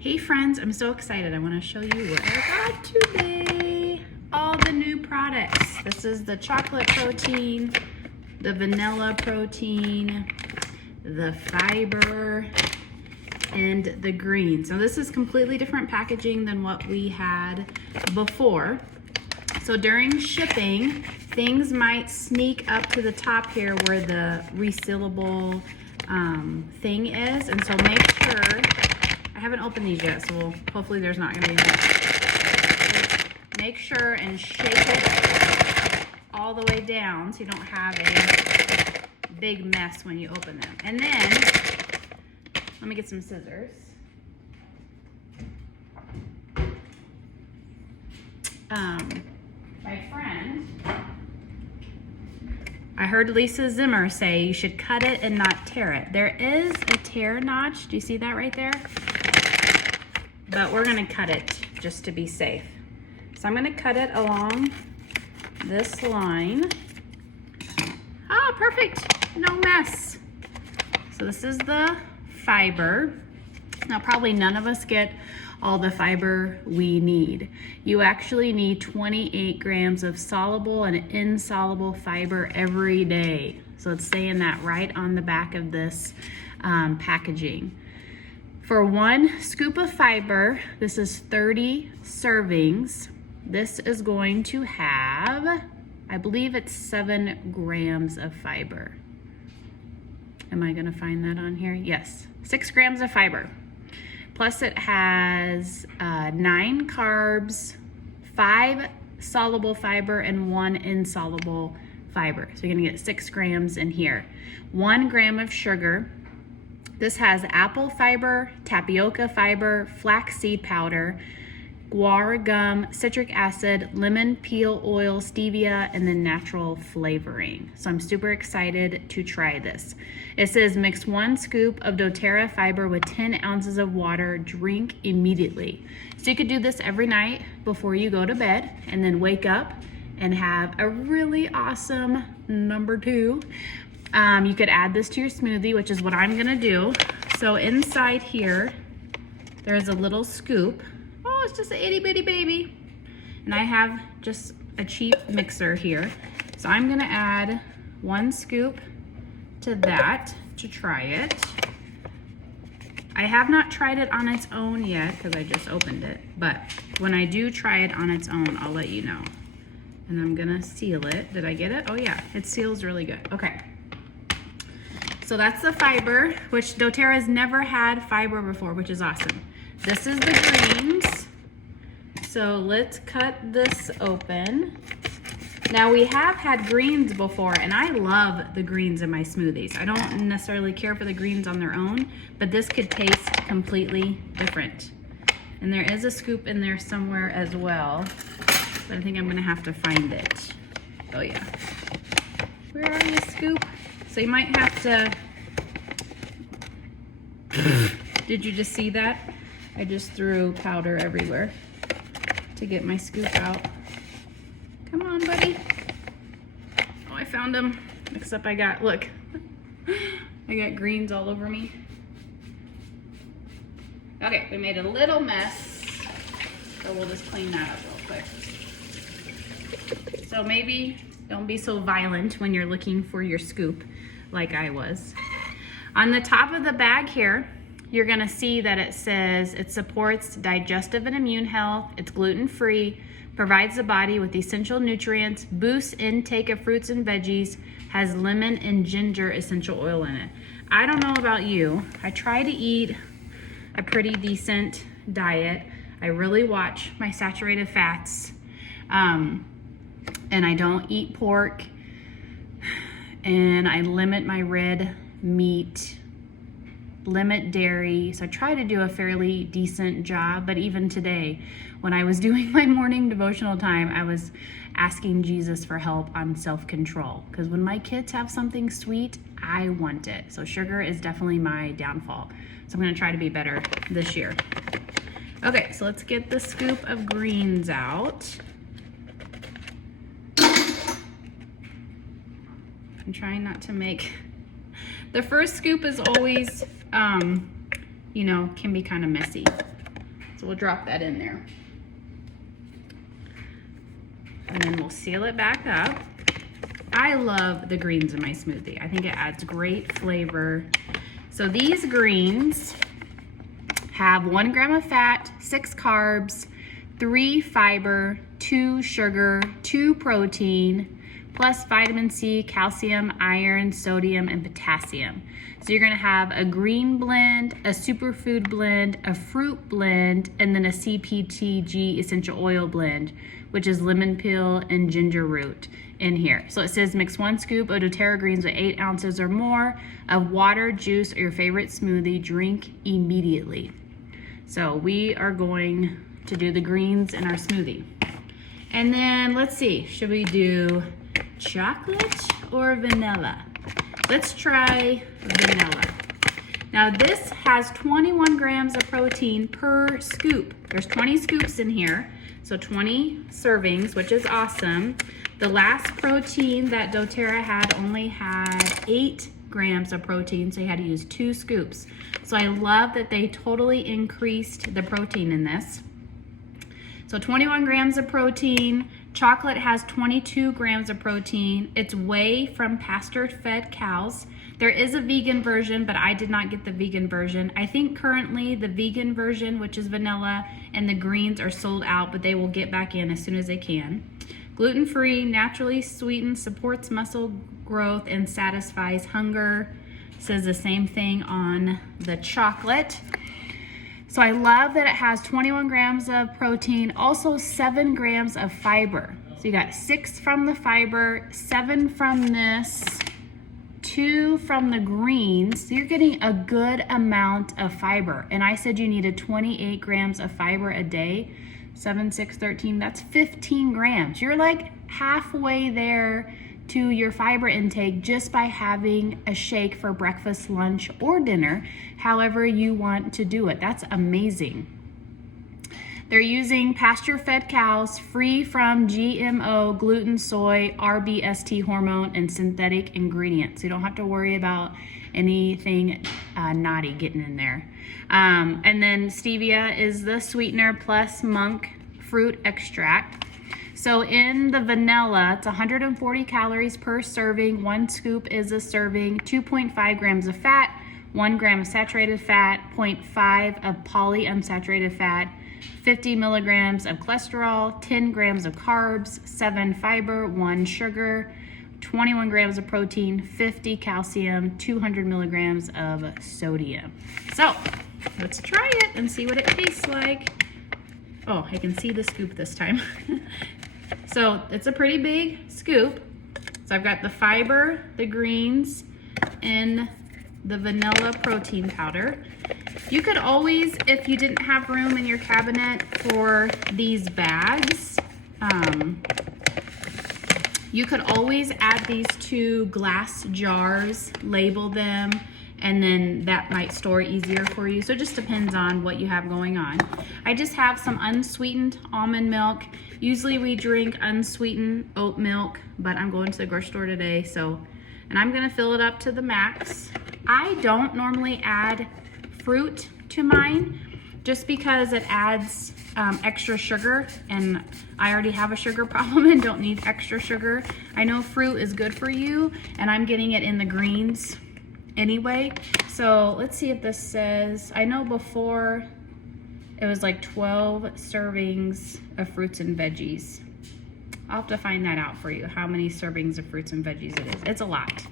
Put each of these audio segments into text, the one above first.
Hey friends, I'm so excited. I want to show you what I got today. All the new products. This is the chocolate protein, the vanilla protein, the fiber, and the green. So this is completely different packaging than what we had before. So during shipping, things might sneak up to the top here where the resealable thing is. And so make sure, I haven't opened these yet, so hopefully there's not gonna be anything. Make sure and shake it all the way down so you don't have a big mess when you open them. And then, let me get some scissors. My friend, I heard Lisa Zimmer say you should cut it and not tear it. There is a tear notch. Do you see that right there? But we're gonna cut it just to be safe. So I'm gonna cut it along this line. Oh, perfect, no mess. So this is the fiber. Now probably none of us get all the fiber we need. You actually need 28 grams of soluble and insoluble fiber every day. So it's saying that right on the back of this packaging. For 1 scoop of fiber, this is 30 servings. This is going to have, I believe it's 7 grams of fiber. Am I gonna find that on here? Yes, 6 grams of fiber. Plus it has 9 carbs, 5 soluble fiber, and 1 insoluble fiber. So you're gonna get 6 grams in here. 1 gram of sugar. This has apple fiber, tapioca fiber, flaxseed powder, guar gum, citric acid, lemon peel oil, stevia, and then natural flavoring. So I'm super excited to try this. It says mix 1 scoop of Doterra fiber with 10 ounces of water, drink immediately. So you could do this every night before you go to bed and then wake up and have a really awesome number 2. You could add this to your smoothie, which is what I'm gonna do. So inside here, there's a little scoop. Oh, it's just an itty bitty baby. And I have just a cheap mixer here. So I'm gonna add 1 scoop to that to try it. I have not tried it on its own yet because I just opened it. But when I do try it on its own, I'll let you know. And I'm gonna seal it. Did I get it? Oh yeah, it seals really good. Okay. So that's the fiber, which doTERRA's never had fiber before, which is awesome. This is the greens. So let's cut this open. Now we have had greens before, and I love the greens in my smoothies. I don't necessarily care for the greens on their own, but this could taste completely different. And there is a scoop in there somewhere as well, but I think I'm gonna have to find it. Oh yeah. Where are you, scoop? So you might have to, did you just see that? I just threw powder everywhere to get my scoop out. Come on, buddy. Oh, I found him. Except I got, look, I got greens all over me. Okay, we made a little mess. So we'll just clean that up real quick. So maybe don't be so violent when you're looking for your scoop like I was. On the top of the bag here, you're gonna see that it says it supports digestive and immune health, it's gluten-free, provides the body with essential nutrients, boosts intake of fruits and veggies, has lemon and ginger essential oil in it. I don't know about you, I try to eat a pretty decent diet. I really watch my saturated fats, and I don't eat pork, and I limit my red meat, limit dairy. So I try to do a fairly decent job, but even today, when I was doing my morning devotional time, I was asking Jesus for help on self-control, because when my kids have something sweet, I want it. So sugar is definitely my downfall. So I'm gonna try to be better this year. Okay, so let's get the scoop of greens out. I'm trying not to make, the first scoop is always, you know, can be kind of messy. So we'll drop that in there. And then we'll seal it back up. I love the greens in my smoothie. I think it adds great flavor. So these greens have 1 gram of fat, 6 carbs, 3 fiber, 2 sugar, 2 protein, plus vitamin C, calcium, iron, sodium, and potassium. So you're gonna have a green blend, a superfood blend, a fruit blend, and then a CPTG essential oil blend, which is lemon peel and ginger root in here. So it says mix 1 scoop of doTERRA greens with 8 ounces or more of water, juice, or your favorite smoothie. Drink immediately. So we are going to do the greens in our smoothie. And then let's see, should we do chocolate or vanilla? Let's try vanilla. Now this has 21 grams of protein per scoop. There's 20 scoops in here, so 20 servings, which is awesome. The last protein that doTERRA had only had 8 grams of protein, so you had to use 2 scoops. So I love that they totally increased the protein in this. So 21 grams of protein. Chocolate has 22 grams of protein. It's whey from pasture-fed cows. There is a vegan version, but I did not get the vegan version. I think currently the vegan version, which is vanilla, and the greens are sold out, but they will get back in as soon as they can. Gluten-free, naturally sweetened, supports muscle growth, and satisfies hunger. Says the same thing on the chocolate. So I love that it has 21 grams of protein, also 7 grams of fiber. So you got 6 from the fiber, 7 from this, 2 from the greens. So you're getting a good amount of fiber. And I said you needed 28 grams of fiber a day. 7, 6, 13, that's 15 grams. You're like halfway there to your fiber intake just by having a shake for breakfast, lunch, or dinner, however you want to do it. That's amazing. They're using pasture-fed cows, free from GMO, gluten, soy, RBST hormone, and synthetic ingredients. So you don't have to worry about anything naughty getting in there. And then stevia is the sweetener plus monk fruit extract. So in the vanilla, it's 140 calories per serving. 1 scoop is a serving. 2.5 grams of fat, 1 gram of saturated fat, 0.5 of polyunsaturated fat, 50 milligrams of cholesterol, 10 grams of carbs, 7 fiber, 1 sugar, 21 grams of protein, 50 calcium, 200 milligrams of sodium. So let's try it and see what it tastes like. Oh, I can see the scoop this time. So it's a pretty big scoop. So I've got the fiber, the greens, and the vanilla protein powder. You could always, if you didn't have room in your cabinet for these bags, you could always add these to glass jars, label them, and then that might store easier for you. So it just depends on what you have going on. I just have some unsweetened almond milk. Usually we drink unsweetened oat milk, but I'm going to the grocery store today, and I'm gonna fill it up to the max. I don't normally add fruit to mine just because it adds extra sugar, and I already have a sugar problem and don't need extra sugar. I know fruit is good for you, and I'm getting it in the greens anyway. So let's see if this says, I know before it was like 12 servings of fruits and veggies. I'll have to find that out for you, how many servings of fruits and veggies it is. It's a lot.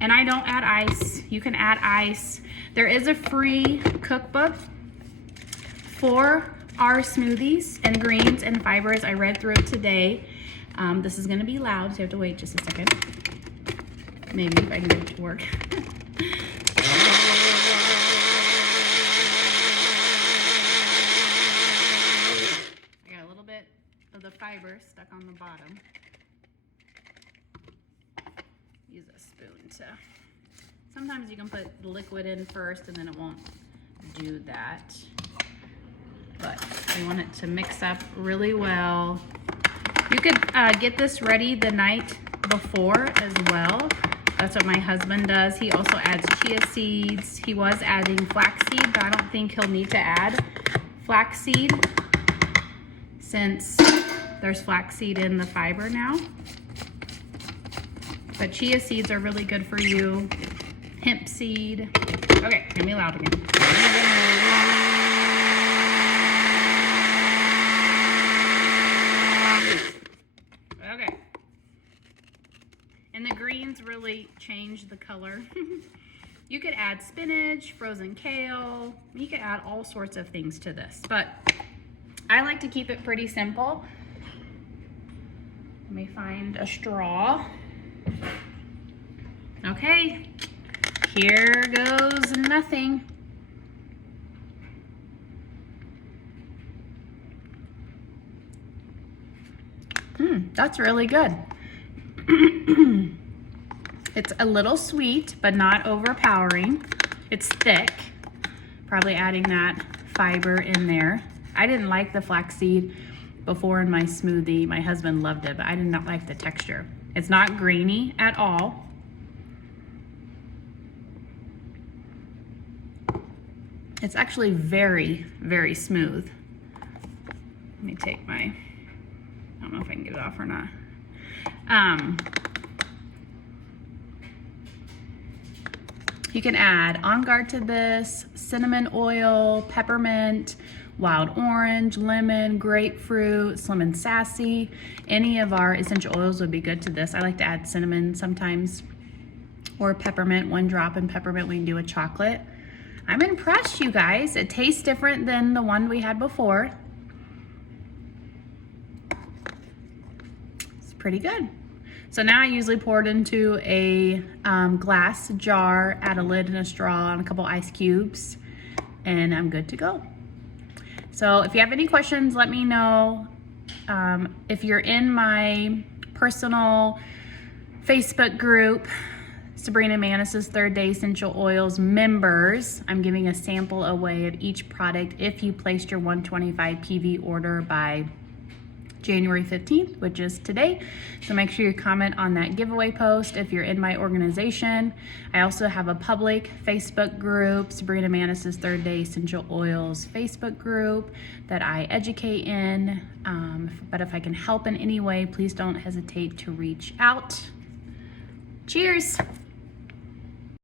And I don't add ice. You can add ice. There is a free cookbook for our smoothies and greens and fibers. I read through it today. This is gonna be loud, so you have to wait just a second. Maybe if I can get it to work. I got a little bit of the fiber stuck on the bottom. Use a spoon to, sometimes you can put the liquid in first and then it won't do that. But you want it to mix up really well. You could get this ready the night before as well. That's what my husband does. He also adds chia seeds. He was adding flaxseed, but I don't think he'll need to add flaxseed since there's flaxseed in the fiber now. But chia seeds are really good for you. Hemp seed. Okay, it's gonna be loud again. Okay. And the greens really change the color. You could add spinach, frozen kale. You could add all sorts of things to this, but I like to keep it pretty simple. Let me find a straw. Okay, here goes nothing. That's really good. It's a little sweet, but not overpowering. It's thick, probably adding that fiber in there. I didn't like the flaxseed before in my smoothie. My husband loved it, but I did not like the texture. It's not grainy at all. It's actually very, very smooth. Let me take my, I don't know if I can get it off or not. You can add On Guard to this, cinnamon oil, peppermint, wild orange, lemon, grapefruit, lemon sassy. Any of our essential oils would be good to this. I like to add cinnamon sometimes, or peppermint, 1 drop in peppermint. We can do a chocolate. I'm impressed, you guys. It tastes different than the one we had before. It's pretty good. So now I usually pour it into a glass jar, add a lid and a straw and a couple ice cubes, and I'm good to go. So if you have any questions, let me know. If you're in my personal Facebook group, Sabrina Maness's 3rd Day Essential Oils members, I'm giving a sample away of each product if you placed your 125 PV order by January 15th, which is today. So make sure you comment on that giveaway post if you're in my organization. I also have a public Facebook group, Sabrina Maness's 3rd Day Essential Oils Facebook group that I educate in. But if I can help in any way, please don't hesitate to reach out. Cheers.